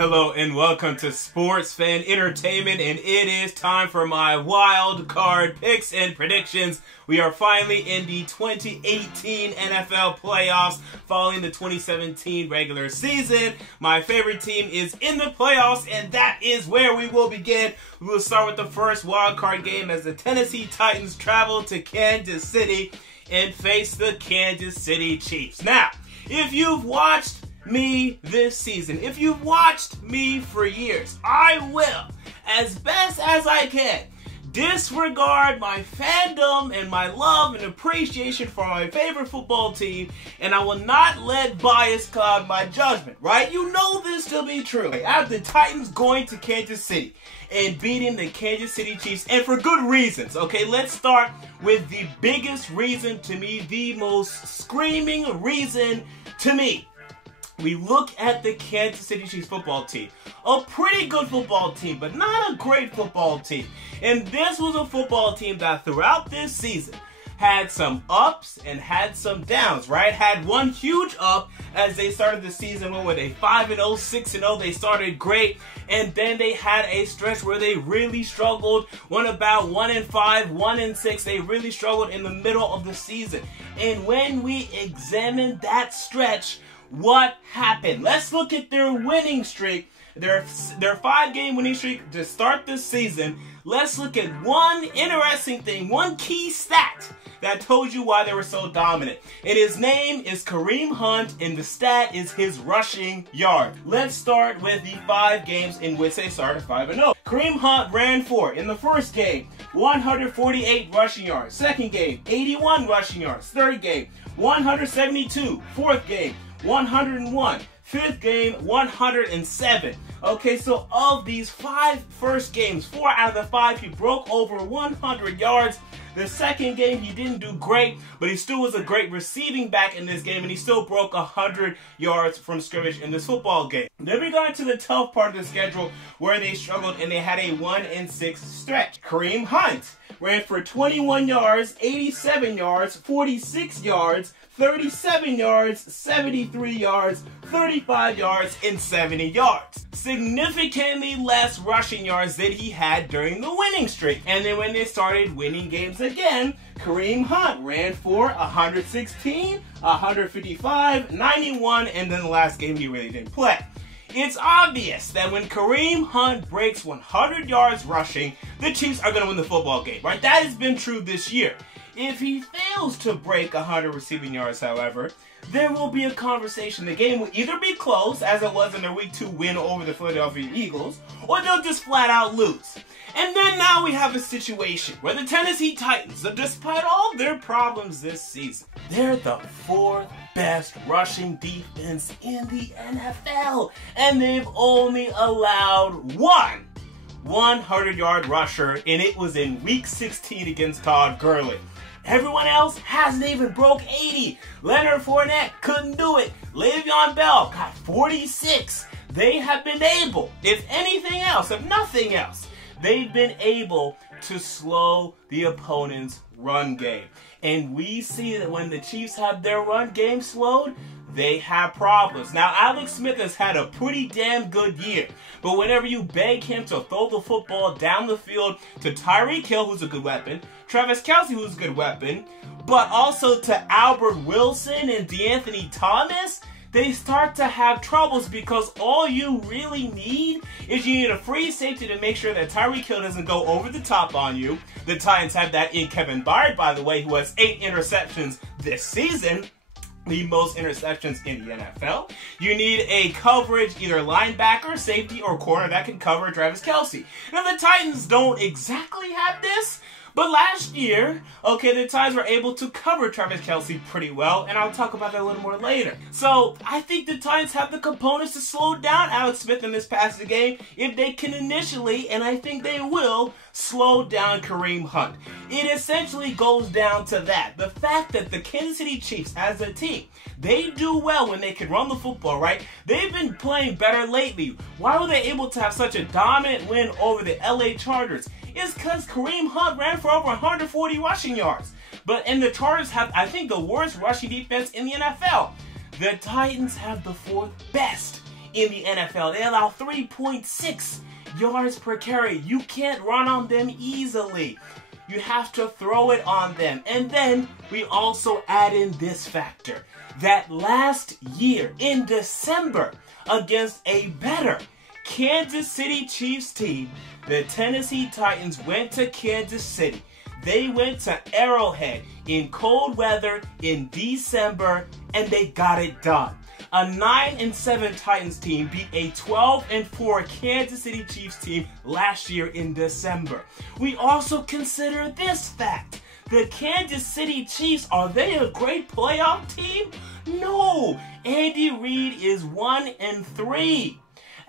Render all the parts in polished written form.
Hello and welcome to Sports Fan Entertainment, and it is time for my wild card picks and predictions. We are finally in the 2018 NFL playoffs following the 2017 regular season. My favorite team is in the playoffs, and that is where we will begin. We will start with the first wild card game as the Tennessee Titans travel to Kansas City and face the Kansas City Chiefs. Now, if you've watched me this season, if you've watched me for years, I will, as best as I can, disregard my fandom and my love and appreciation for my favorite football team, and I will not let bias cloud my judgment, right? You know this to be true. I have the Titans going to Kansas City and beating the Kansas City Chiefs, and for good reasons. Okay, let's start with the biggest reason to me, the most screaming reason to me. We look at the Kansas City Chiefs football team. A pretty good football team, but not a great football team. And this was a football team that throughout this season had some ups and had some downs, right? Had one huge up as they started the season. What were they? 5-0, 6-0. They started great. And then they had a stretch where they really struggled. Won about 1-5, 1-6. They really struggled in the middle of the season. And when we examine that stretch, what happened? Let's look at their winning streak, their 5-game winning streak to start this season. Let's look at one interesting thing, one key stat that told you why they were so dominant. And his name is Kareem Hunt, and the stat is his rushing yard. Let's start with the 5 games in which they started 5-0. Kareem Hunt ran for, in the first game, 148 rushing yards. Second game, 81 rushing yards. Third game, 172. Fourth game, 101. Fifth game, 107. Okay, so of these 5 first games, 4 out of the 5, he broke over 100 yards. The second game, he didn't do great, but he still was a great receiving back in this game, and he still broke 100 yards from scrimmage in this football game. Then we got into the tough part of the schedule where they struggled and they had a 1-6 stretch. Kareem Hunt ran for 21 yards, 87 yards, 46 yards, 37 yards, 73 yards, 35 yards, and 70 yards. Significantly less rushing yards than he had during the winning streak. And then when they started winning games again, Kareem Hunt ran for 116, 155, 91, and then the last game he really didn't play. It's obvious that when Kareem Hunt breaks 100 yards rushing, the Chiefs are going to win the football game, right? That has been true this year. If he fails to break 100 receiving yards, however, there will be a conversation. The game will either be close, as it was in their Week 2 win over the Philadelphia Eagles, or they'll just flat out lose. And then now we have a situation where the Tennessee Titans, despite all their problems this season, they're the 4th best rushing defense in the NFL. And they've only allowed one 100-yard rusher, and it was in Week 16 against Todd Gurley. Everyone else hasn't even broke 80. Leonard Fournette couldn't do it. Le'Veon Bell got 46. They have been able, if anything else, if nothing else, they've been able to slow the opponent's run game. And we see that when the Chiefs have their run game slowed, they have problems. Now, Alex Smith has had a pretty damn good year, but whenever you beg him to throw the football down the field to Tyreek Hill, who's a good weapon, Travis Kelce, who's a good weapon, but also to Albert Wilson and DeAnthony Thomas, they start to have troubles because all you really need is you need a free safety to make sure that Tyreek Hill doesn't go over the top on you. The Titans have that in Kevin Byard, by the way, who has 8 interceptions this season. The most interceptions in the NFL. You need a coverage, either linebacker, safety, or corner that can cover Travis Kelce. Now, the Titans don't exactly have this, but last year, okay, the Titans were able to cover Travis Kelce pretty well, and I'll talk about that a little more later. So, I think the Titans have the components to slow down Alex Smith in this passing game if they can initially, and I think they will, slow down Kareem Hunt. It essentially goes down to that. The fact that the Kansas City Chiefs, as a team, they do well when they can run the football, right? They've been playing better lately. Why were they able to have such a dominant win over the LA Chargers? It's because Kareem Hunt ran for over 140 rushing yards. And the Chargers have, I think, the worst rushing defense in the NFL. The Titans have the 4th best in the NFL. They allow 3.6 yards per carry. You can't run on them easily. You have to throw it on them. And then we also add in this factor, that last year in December against a better Kansas City Chiefs team, the Tennessee Titans went to Kansas City. They went to Arrowhead in cold weather in December, and they got it done. A 9-7 Titans team beat a 12-4 Kansas City Chiefs team last year in December. We also consider this fact. The Kansas City Chiefs, are they a great playoff team? No! Andy Reid is 1-3.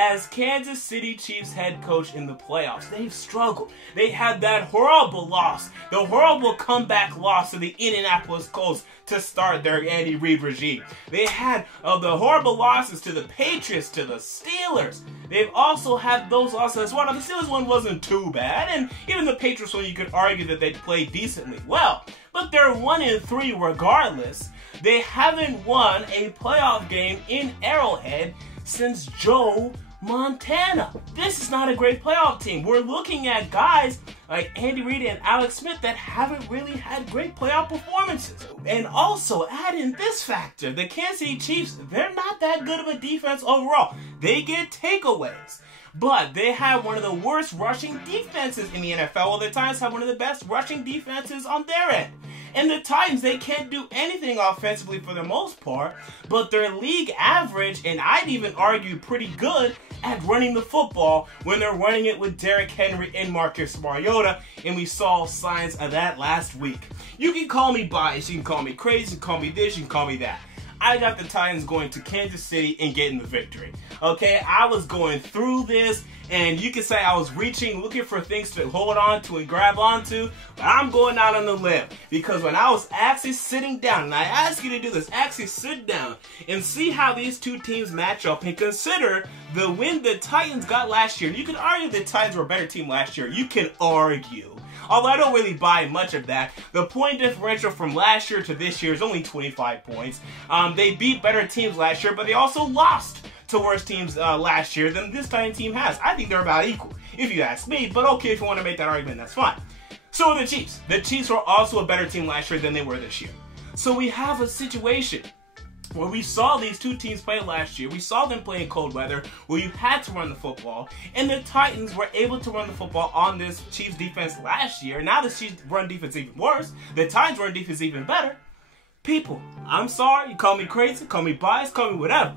As Kansas City Chiefs head coach in the playoffs, they've struggled. They had that horrible loss, the horrible comeback loss to the Indianapolis Colts to start their Andy Reid regime. They had the horrible losses to the Patriots, to the Steelers. They've also had those losses as well. Now, the Steelers one wasn't too bad, and even the Patriots one, you could argue that they played decently well. But they're 1-3 regardless. They haven't won a playoff game in Arrowhead since Joe Montana. This is not a great playoff team. We're looking at guys like Andy Reid and Alex Smith that haven't really had great playoff performances. And also add in this factor, the Kansas City Chiefs, they're not that good of a defense overall. They get takeaways, but they have one of the worst rushing defenses in the NFL, while the Titans have one of the best rushing defenses on their end. And the Titans, they can't do anything offensively for the most part, but they're league average, and I'd even argue pretty good at running the football when they're running it with Derrick Henry and Marcus Mariota, and we saw signs of that last week. You can call me biased, you can call me crazy, you can call me this, you can call me that. I got the Titans going to Kansas City and getting the victory. Okay, I was going through this, and you can say I was reaching, looking for things to hold on to and grab onto, but I'm going out on the limb. Because when I was actually sitting down, and I ask you to do this, actually sit down and see how these two teams match up and consider the win the Titans got last year. You can argue the Titans were a better team last year. You can argue. Although I don't really buy much of that. The point differential from last year to this year is only 25 points. They beat better teams last year, but they also lost to worse teams last year than this Titan team has. I think they're about equal, if you ask me. But okay, if you want to make that argument, that's fine. So are the Chiefs. The Chiefs were also a better team last year than they were this year. So we have a situation where we saw these two teams play last year. We saw them play in cold weather where you had to run the football, and the Titans were able to run the football on this Chiefs defense last year. Now the Chiefs run defense even worse. The Titans run defense even better. People, I'm sorry, you call me crazy, call me biased, call me whatever.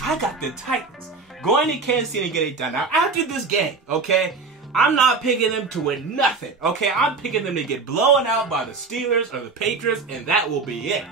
I got the Titans going to Kansas City and get it done. Now after this game, okay, I'm not picking them to win nothing, okay? I'm picking them to get blown out by the Steelers or the Patriots, and that will be it.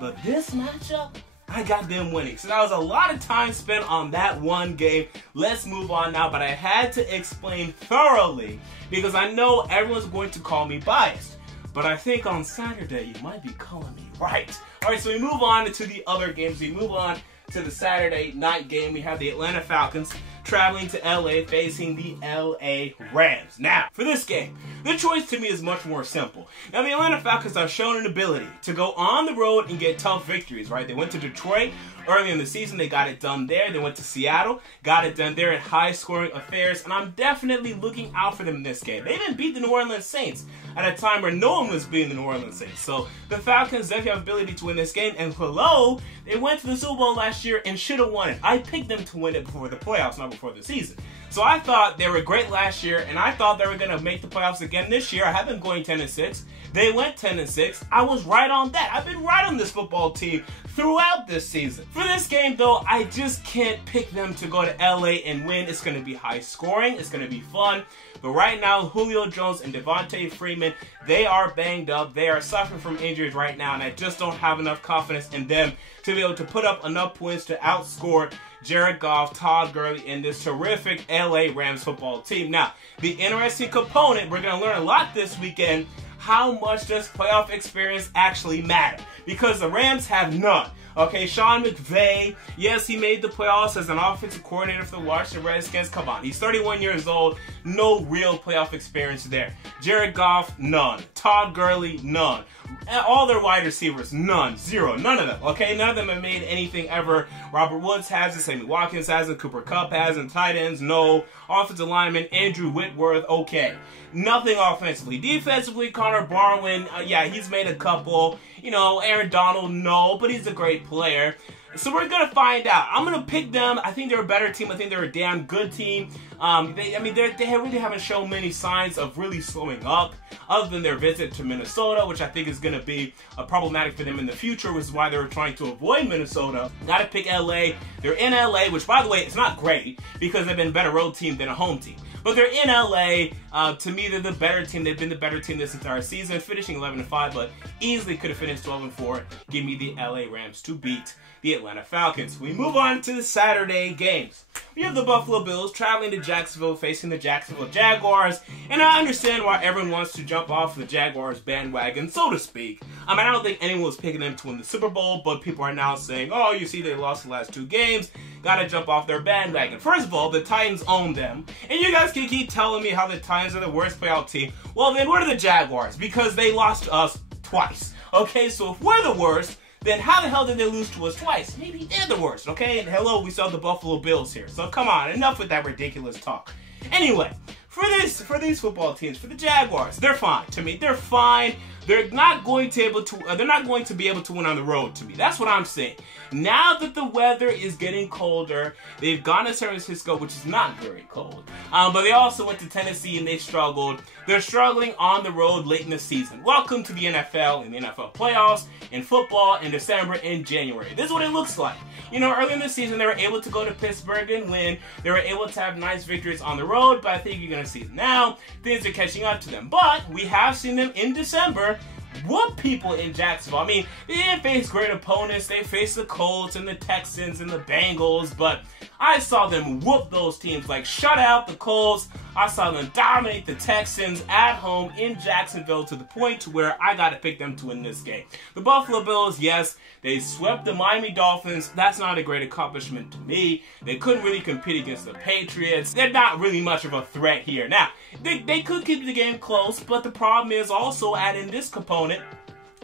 But this matchup, I got them winning. So that was a lot of time spent on that one game. Let's move on now. But I had to explain thoroughly because I know everyone's going to call me biased. But I think on Saturday, you might be calling me right. All right, so we move on to the other games. We move on to the Saturday night game. We have the Atlanta Falcons traveling to LA facing the LA Rams. Now, for this game, the choice to me is much more simple. Now, the Atlanta Falcons have shown an ability to go on the road and get tough victories, right? They went to Detroit early in the season. They got it done there. They went to Seattle, got it done there at high-scoring affairs, and I'm definitely looking out for them in this game. They even beat the New Orleans Saints at a time where no one was beating the New Orleans Saints. So the Falcons definitely have the ability to win this game, and hello, they went to the Super Bowl last year and should have won it. I picked them to win it before the playoffs, not before the season. So I thought they were great last year, and I thought they were going to make the playoffs again this year. I have them going 10-6. They went 10-6. I was right on that. I've been right on this football team throughout this season. For this game, though, I just can't pick them to go to LA and win. It's going to be high scoring. It's going to be fun. But right now, Julio Jones and Devontae Freeman, they are banged up. They are suffering from injuries right now, and I just don't have enough confidence in them to be able to put up enough points to outscore Jared Goff, Todd Gurley, and this terrific LA Rams football team. Now, the interesting component, we're going to learn a lot this weekend. How much does playoff experience actually matter? Because the Rams have none. Okay, Sean McVay, yes, he made the playoffs as an offensive coordinator for the Washington Redskins. Come on, he's 31 years old, no real playoff experience there. Jared Goff, none. Todd Gurley, none. All their wide receivers, none. Zero. None of them. Okay, none of them have made anything ever. Robert Woods hasn't. Sammy Watkins hasn't. Cooper Kupp hasn't. Tight ends, no. Offensive lineman, Andrew Whitworth, okay. Nothing offensively. Defensively, Connor Barwin, yeah, he's made a couple. You know, Aaron Donald, no, but he's a great player. So we're going to find out. I'm going to pick them. I think they're a better team. I think they're a damn good team. They really haven't shown many signs of really slowing up other than their visit to Minnesota, which I think is going to be problematic for them in the future, which is why they're trying to avoid Minnesota. Got to pick LA. They're in LA, which, by the way, it's not great because they've been a better road team than a home team. But they're in LA. To me, they're the better team. They've been the better team this entire season, finishing 11-5, but easily could have finished 12-4. Give me the LA Rams to beat the Atlanta Falcons. We move on to the Saturday games. We have the Buffalo Bills traveling to Jacksonville, facing the Jacksonville Jaguars, and I understand why everyone wants to jump off the Jaguars bandwagon, so to speak. I mean, I don't think anyone was picking them to win the Super Bowl, but people are now saying, oh, you see, they lost the last 2 games, gotta jump off their bandwagon. First of all, the Titans own them, and you guys can keep telling me how the Titans are the worst playoff team. Well, then what are the Jaguars? Because they lost to us twice. Okay, so if we're the worst, then how the hell did they lose to us twice? Maybe they're the worst, okay? And hello, we saw the Buffalo Bills here. So come on, enough with that ridiculous talk. Anyway, for these football teams, for the Jaguars, they're fine. To me, they're fine. They're not going to be able to win on the road, to me. That's what I'm saying. Now that the weather is getting colder, they've gone to San Francisco, which is not very cold. But they also went to Tennessee and they struggled. They're struggling on the road late in the season. Welcome to the NFL and the NFL playoffs, in football, in December, and January. This is what it looks like. You know, early in the season, they were able to go to Pittsburgh and win. They were able to have nice victories on the road, but I think you're going to see now things are catching up to them. But we have seen them in December whoop people in Jacksonville. I mean, they didn't face great opponents. They faced the Colts and the Texans and the Bengals, but I saw them whoop those teams, like shut out the Colts. I saw them dominate the Texans at home in Jacksonville to the point to where I got to pick them to win this game. The Buffalo Bills, yes, they swept the Miami Dolphins. That's not a great accomplishment to me. They couldn't really compete against the Patriots. They're not really much of a threat here. Now, they could keep the game close, but the problem is also adding this component.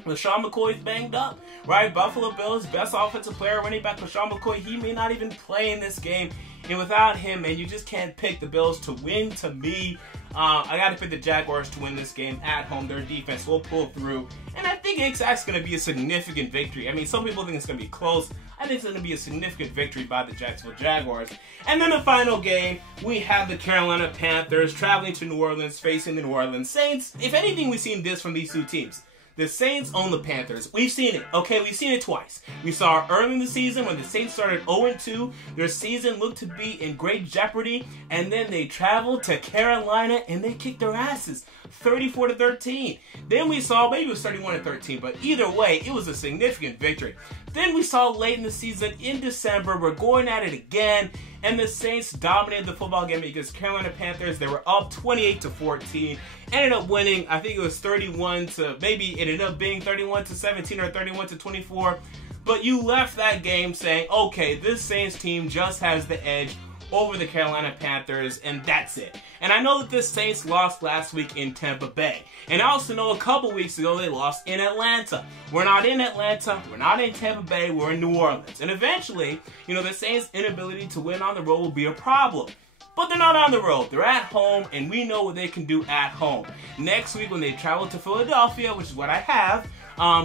LaShawn McCoy's banged up, right? Buffalo Bills' best offensive player, running back LaShawn McCoy, he may not even play in this game. And without him, man, you just can't pick the Bills to win. To me, I got to pick the Jaguars to win this game at home. Their defense will pull through. And I think it's actually going to be a significant victory. I mean, some people think it's going to be close. I think it's going to be a significant victory by the Jacksonville Jaguars. And then the final game, we have the Carolina Panthers traveling to New Orleans, facing the New Orleans Saints. If anything, we've seen this from these two teams. The Saints own the Panthers. We've seen it, okay? We've seen it twice. We saw early in the season when the Saints started 0-2. Their season looked to be in great jeopardy. And then they traveled to Carolina and they kicked their asses. 34-13. Then we saw, maybe it was 31-13, but either way, it was a significant victory. Then we saw late in the season, in December, we're going at it again, and the Saints dominated the football game against Carolina Panthers. They were up 28-14, ended up winning, I think it was 31 to, maybe it ended up being 31-17 or 31-24, but you left that game saying, okay, this Saints team just has the edge over the Carolina Panthers, and that's it. And I know that the Saints lost last week in Tampa Bay. And I also know a couple weeks ago they lost in Atlanta. We're not in Atlanta, we're not in Tampa Bay, we're in New Orleans. And eventually, you know, the Saints' inability to win on the road will be a problem. But they're not on the road. They're at home, and we know what they can do at home. Next week when they travel to Philadelphia, which is what I have,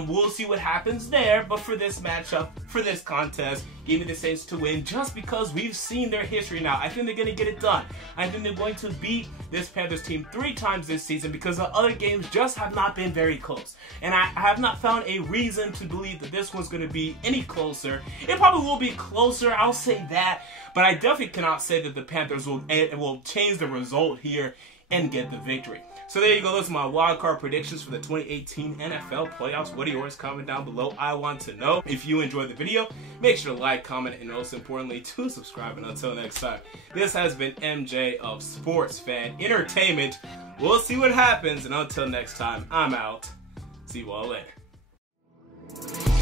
we'll see what happens there. But for this matchup, for this contest, give me the Saints to win just because we've seen their history now. I think they're going to get it done. I think they're going to beat this Panthers team 3 times this season because the other games just have not been very close. And I have not found a reason to believe that this one's going to be any closer. It probably will be closer, I'll say that. But I definitely cannot say that the Panthers will change the result here and get the victory. So there you go. Those are my wildcard predictions for the 2018 NFL playoffs. What are yours? Comment down below. I want to know. If you enjoyed the video, make sure to like, comment, and most importantly, to subscribe. And until next time, this has been MJ of Sports Fan Entertainment. We'll see what happens. And until next time, I'm out. See you all later.